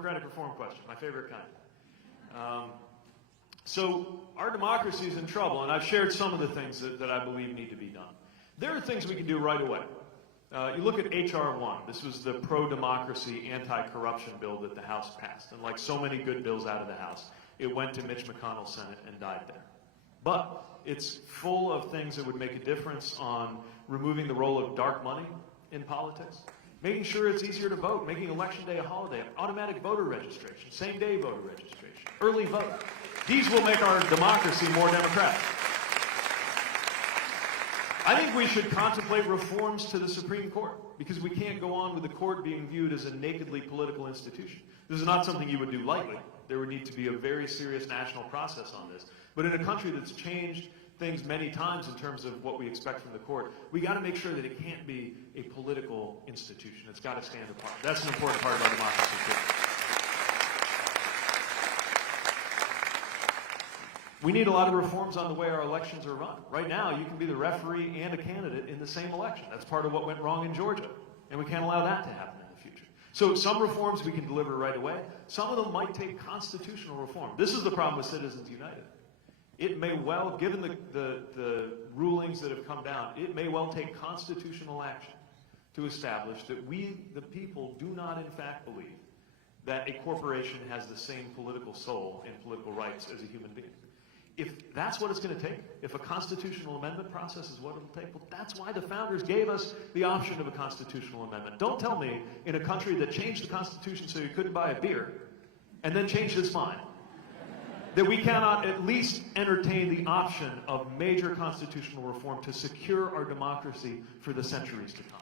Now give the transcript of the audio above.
democratic reform question, my favorite kind. So our democracy is in trouble, and I've shared some of the things that I believe need to be done. There are things we can do right away. You look at H.R. 1. This was the pro-democracy, anti-corruption bill that the House passed. And like so many good bills out of the House, it went to Mitch McConnell's Senate and died there. But it's full of things that would make a difference on removing the role of dark money in politics, making sure it's easier to vote, making Election Day a holiday, automatic voter registration, same-day voter registration, early vote. These will make our democracy more democratic. I think we should contemplate reforms to the Supreme Court, because we can't go on with the court being viewed as a nakedly political institution. This is not something you would do lightly. There would need to be a very serious national process on this. But in a country that's changed things many times in terms of what we expect from the court, we got to make sure that it can't be a political institution. It's got to stand apart. That's an important part of our democracy too. We need a lot of reforms on the way our elections are run. Right now, you can be the referee and a candidate in the same election. That's part of what went wrong in Georgia, and we can't allow that to happen in the future. So some reforms we can deliver right away. Some of them might take constitutional reform. This is the problem with Citizens United. It may well, given the rulings that have come down, it may well take constitutional action to establish that we, the people, do not in fact believe that a corporation has the same political soul and political rights as a human being. If that's what it's going to take, if a constitutional amendment process is what it'll take, well, that's why the founders gave us the option of a constitutional amendment. Don't tell me in a country that changed the Constitution so you couldn't buy a beer and then changed its mind, that we cannot at least entertain the option of major constitutional reform to secure our democracy for the centuries to come.